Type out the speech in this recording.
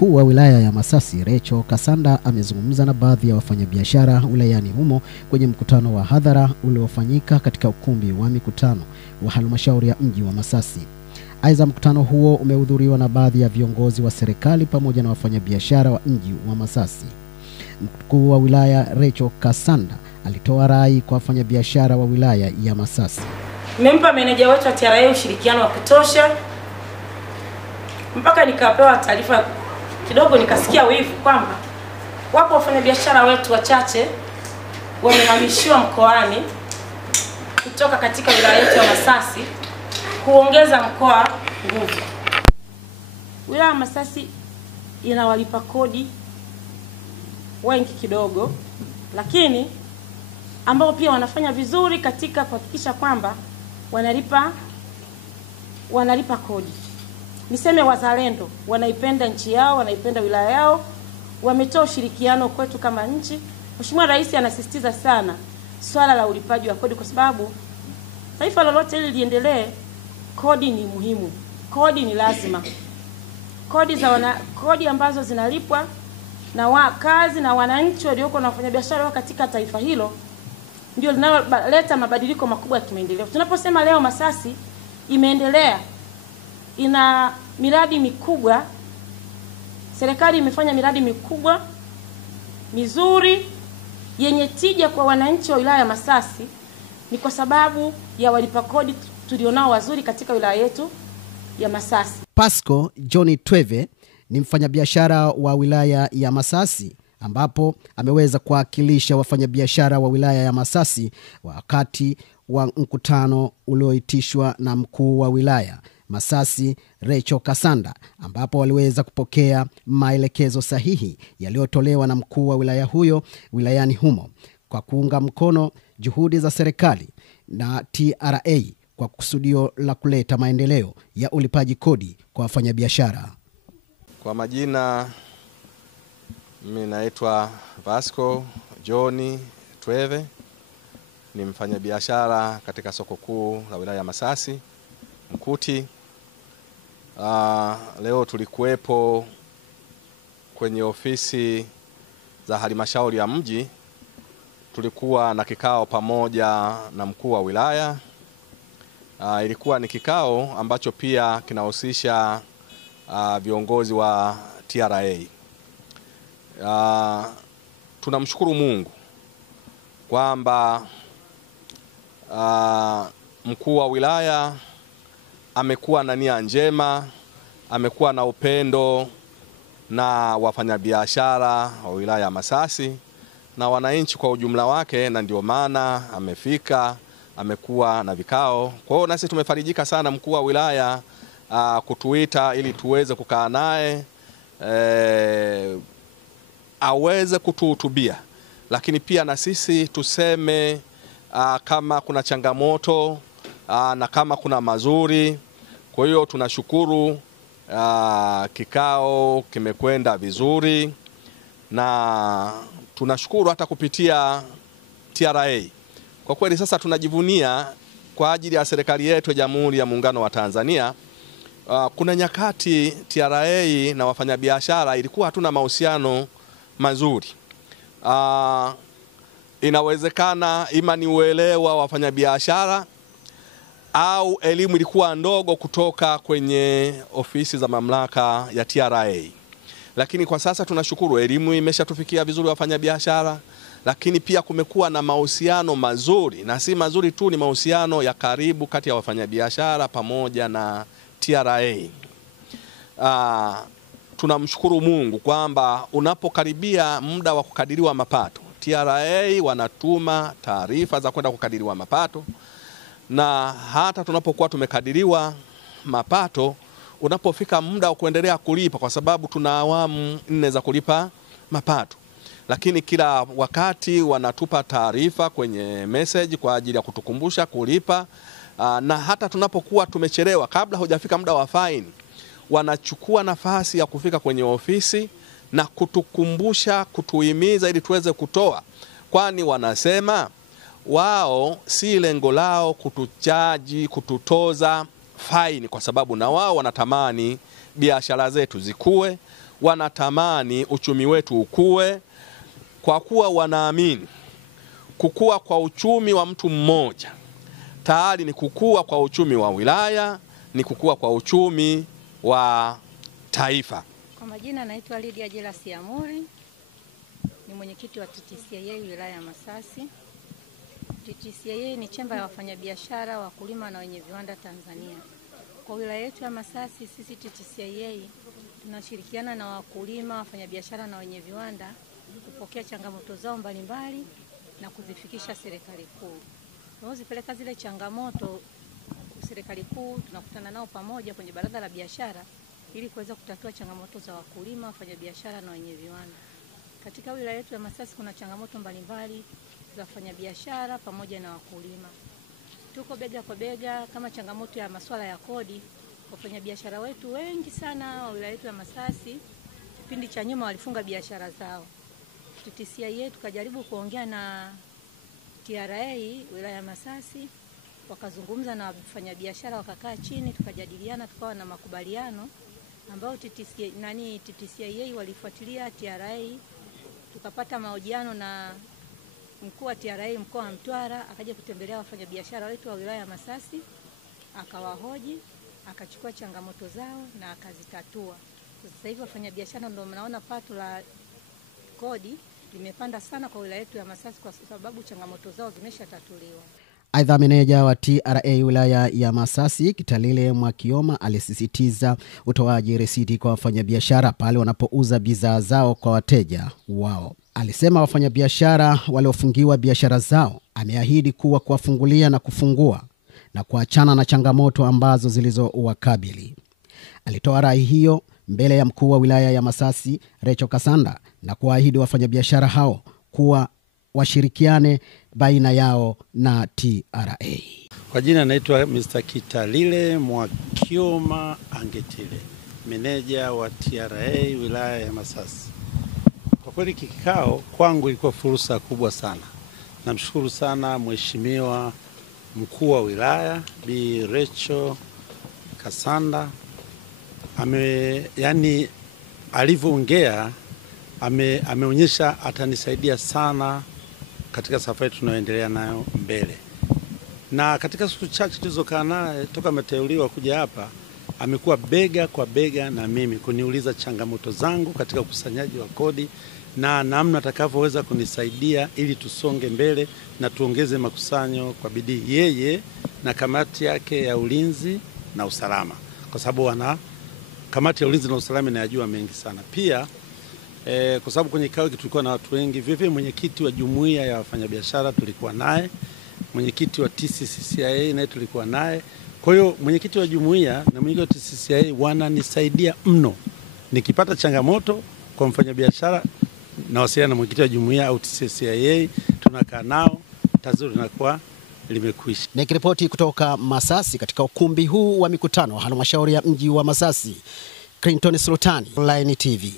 Mkuu wa wilaya ya Masasi Rachel Kasanda amezungumza na baadhi ya wafanyabiashara wilayani humo kwenye mkutano wa hadhara uliofanyika katika ukumbi wa mikutano wa halmashauri ya mji wa Masasi. Aidha, mkutano huo umehudhuriwa na baadhi ya viongozi wa serikali pamoja na wafanyabiashara wa mji wa Masasi. Mkuu wa wilaya Rachel Kasanda alitoa rai kwa wafanyabiashara wa wilaya ya Masasi. Nimempa meneja wetu wa TRA ushirikiano wa kutosha mpaka nikapewa taarifa kidogo, nikasikia wivu kwamba wapo wafanyabiashara wetu wachache wamehamishiwa mkoani kutoka katika wilaya yetu ya Masasi kuongeza mkoa nguvu. Wilaya ya Masasi inawalipa kodi wengi kidogo, lakini ambao pia wanafanya vizuri katika kuhakikisha kwamba wanalipa kodi. Niseme wazalendo, wanaipenda nchi yao, wanaipenda wilaya yao, wametoa ushirikiano kwetu kama nchi. Mheshimiwa Rais anasisitiza sana swala la ulipaji wa kodi kwa sababu taifa lolote ili liendelee, kodi ni muhimu. Kodi ni lazima. Kodi ambazo zinalipwa na wakazi na wananchi walioko na wafanyabiashara wa katika taifa hilo ndio linaloleta mabadiliko makubwa ya kimaendeleo. Tunaposema leo Masasi imeendelea, ina miradi mikubwa, serikali imefanya miradi mikubwa mizuri yenye tija kwa wananchi wa wilaya ya Masasi, ni kwa sababu ya walipa kodi tulionao wazuri katika wilaya yetu ya Masasi. Pasco Johnny Tweve ni mfanyabiashara wa wilaya ya Masasi, ambapo ameweza kuwakilisha wafanyabiashara wa wilaya ya Masasi wakati wa mkutano ulioitishwa na mkuu wa wilaya Masasi Rachel Kasanda, ambapo waliweza kupokea maelekezo sahihi yaliyotolewa na mkuu wa wilaya huyo wilayani humo kwa kuunga mkono juhudi za serikali na TRA kwa kusudio la kuleta maendeleo ya ulipaji kodi kwa wafanyabiashara. Kwa majina, mimi naitwa Pasco Johnny Tweve, ni mfanyabiashara katika soko kuu la wilaya ya Masasi Mkuti. Leo tulikuwepo kwenye ofisi za halmashauri ya mji. Tulikuwa na kikao pamoja na mkuu wa wilaya. Ilikuwa ni kikao ambacho pia kinahusisha viongozi wa TRA. Tunamshukuru Mungu kwamba mkuu wa wilaya amekuwa na nia njema, amekuwa na upendo na wafanyabiashara wa wilaya ya Masasi na wananchi kwa ujumla wake, na ndio maana amefika, amekuwa na vikao. Kwa hiyo nasi tumefarijika sana mkuu wa wilaya kutuita ili tuweze kukaa naye aweze kutuhutubia, lakini pia na sisi tuseme kama kuna changamoto na kama kuna mazuri. Kwa hiyo tunashukuru kikao kimekwenda vizuri, na tunashukuru hata kupitia TRA. Kwa kweli sasa tunajivunia kwa ajili ya serikali yetu ya Jamhuri ya Muungano wa Tanzania. Kuna nyakati TRA na wafanyabiashara ilikuwa hatuna mahusiano mazuri. Inawezekana ima ni uelewa wafanyabiashara au elimu ilikuwa ndogo kutoka kwenye ofisi za mamlaka ya TRA. Lakini kwa sasa tunashukuru elimu imeshatufikia vizuri wafanyabiashara, lakini pia kumekuwa na mahusiano mazuri, na si mazuri tu, ni mahusiano ya karibu kati ya wafanyabiashara pamoja na TRA. Tunamshukuru Mungu kwamba unapokaribia muda wa kukadiriwa mapato, TRA wanatuma taarifa za kwenda kukadiriwa mapato, na hata tunapokuwa tumekadiriwa mapato, unapofika muda wa kuendelea kulipa, kwa sababu tuna awamu 4 za kulipa mapato, lakini kila wakati wanatupa taarifa kwenye message kwa ajili ya kutukumbusha kulipa. Na hata tunapokuwa tumechelewa, kabla hujafika muda wa fine, wanachukua nafasi ya kufika kwenye ofisi na kutukumbusha, kutuhimiza ili tuweze kutoa, kwani wanasema wao si lengo lao kututoza faini, kwa sababu na wao wanatamani biashara zetu zikue, wanatamani uchumi wetu ukue, kwa kuwa wanaamini kukua kwa uchumi wa mtu mmoja tayari ni kukua kwa uchumi wa wilaya, ni kukua kwa uchumi wa taifa. Kwa majina naitwa Lydia Jelasi Amuri, ni mwenyekiti wa TTCIA wilaya ya Masasi. TTCIA ni chemba ya wafanyabiashara, wakulima na wenye viwanda Tanzania. Kwa wilaya yetu ya Masasi, sisi TTCIA tunashirikiana na wakulima, wafanyabiashara na wenye viwanda kupokea changamoto zao mbalimbali na kuzifikisha serikali kuu. Tunazipeleka zile changamoto serikali kuu, tunakutana nao pamoja kwenye baraza la biashara ili kuweza kutatua changamoto za wakulima, wafanyabiashara na wenye viwanda. Katika wilaya yetu ya Masasi kuna changamoto mbalimbali za wafanyabiashara pamoja na wakulima. Tuko bega kwa bega. Kama changamoto ya masuala ya kodi, wafanyabiashara wetu wengi sana wa wilaya yetu ya Masasi kipindi cha nyuma walifunga biashara zao. TTCIA tukajaribu kuongea na TRA wilaya ya Masasi, wakazungumza na wafanyabiashara, wakakaa chini, tukajadiliana, tukawa na makubaliano ambao TTCIA walifuatilia TRA. Tukapata mahojiano na mkuu wa TRA mkoa wa Mtwara, akaja kutembelea wafanyabiashara wetu wa wilaya ya Masasi, akawahoji, akachukua changamoto zao na akazitatua. Sasa hivi wafanyabiashara ndio mnaona pato la kodi limepanda sana kwa wilaya yetu ya Masasi kwa sababu changamoto zao zimeshatatuliwa. Aidha, meneja wa TRA wilaya ya Masasi Kitalile Mwakioma alisisitiza utoaji risiti kwa wafanyabiashara pale wanapouza bidhaa zao kwa wateja wao. Alisema wafanyabiashara waliofungiwa biashara zao ameahidi kuwafungulia na kufungua na kuachana na changamoto ambazo zilizowakabili. Alitoa rai hiyo mbele ya mkuu wa wilaya ya Masasi Recho Kasanda na kuahidi wafanyabiashara hao kuwa washirikiane baina yao na TRA. Kwa jina naitwa Mr. Kitalile Mwakioma Angetile, meneja wa TRA wilaya ya Masasi. Kwa kweli kikao kwangu ilikuwa fursa kubwa sana. Namshukuru sana mheshimiwa mkuu wa wilaya Bi Recho Kasanda. Alivyoongea ameonyesha atanisaidia sana katika safari tunayoendelea nayo mbele. Na katika siku chache tulizokaa naye toka ameteuliwa kuja hapa, amekuwa bega kwa bega na mimi kuniuliza changamoto zangu katika ukusanyaji wa kodi na namna atakavyoweza kunisaidia ili tusonge mbele na tuongeze makusanyo kwa bidii, yeye na kamati yake ya ulinzi na usalama, kwa sababu kamati ya ulinzi na usalama inajua mengi sana. Pia kwa sababu kwenye kikao tulikuwa na watu wengi, vivyo mwenyekiti wa jumuiya ya wafanyabiashara tulikuwa naye, mwenyekiti wa TCCIA naye tulikuwa naye. Kwa hiyo mwenyekiti wa jumuiya na mwenyekiti wa TCCIA wananisaidia mno. Nikipata changamoto kwa mfanyabiashara na wasiliana na mwenyekiti wa jumuiya au TCCIA, tunakaa nao, tatizo linakuwa limekwisha. Nikiripoti kutoka Masasi katika ukumbi huu wa mikutano wa halmashauri ya mji wa Masasi, Clinton Sultani, Online TV.